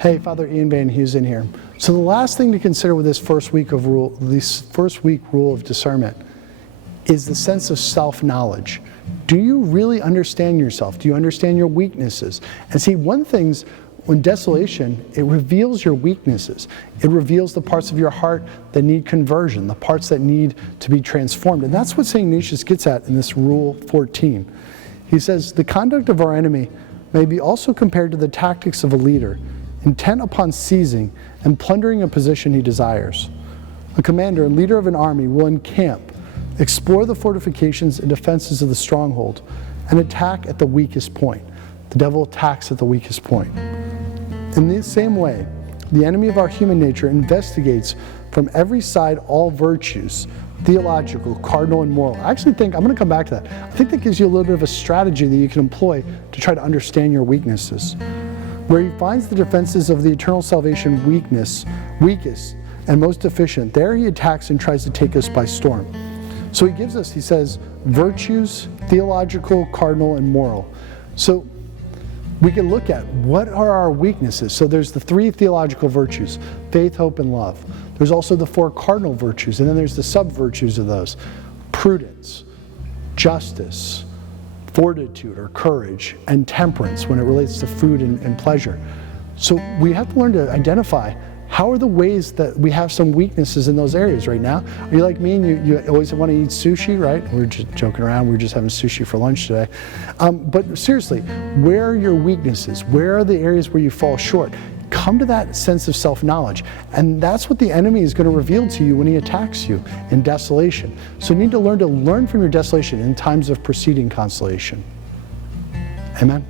Hey, Father Ian Van Hughes in here. So the last thing to consider with this first week rule of discernment is the sense of self-knowledge. Do you really understand yourself? Do you understand your weaknesses? And see, one thing's, when desolation, it reveals your weaknesses. It reveals the parts of your heart that need conversion, the parts that need to be transformed. And that's what St. Ignatius gets at in this Rule 14. He says, the conduct of our enemy may be also compared to the tactics of a leader, intent upon seizing and plundering a position he desires. A commander and leader of an army will encamp, explore the fortifications and defenses of the stronghold, and attack at the weakest point. The devil attacks at the weakest point. In the same way, the enemy of our human nature investigates from every side all virtues, theological, cardinal, and moral. I actually think, I'm going to come back to that. I think that gives you a little bit of a strategy that you can employ to try to understand your weaknesses. Where he finds the defenses of the eternal salvation weakest and most deficient, there he attacks and tries to take us by storm. So he gives us, he says, virtues, theological, cardinal, and moral. So we can look at what are our weaknesses. So there's the 3 theological virtues, faith, hope, and love. There's also the 4 cardinal virtues, and then there's the sub-virtues of those. Prudence, justice, fortitude or courage, and temperance when it relates to food and pleasure. So we have to learn to identify how are the ways that we have some weaknesses in those areas right now. Are you like me and you always want to eat sushi, right? We're just joking around, we were just having sushi for lunch today. But seriously, where are your weaknesses? Where are the areas where you fall short? Come to that sense of self-knowledge. And that's what the enemy is going to reveal to you when he attacks you in desolation. So you need to learn from your desolation in times of preceding consolation. Amen.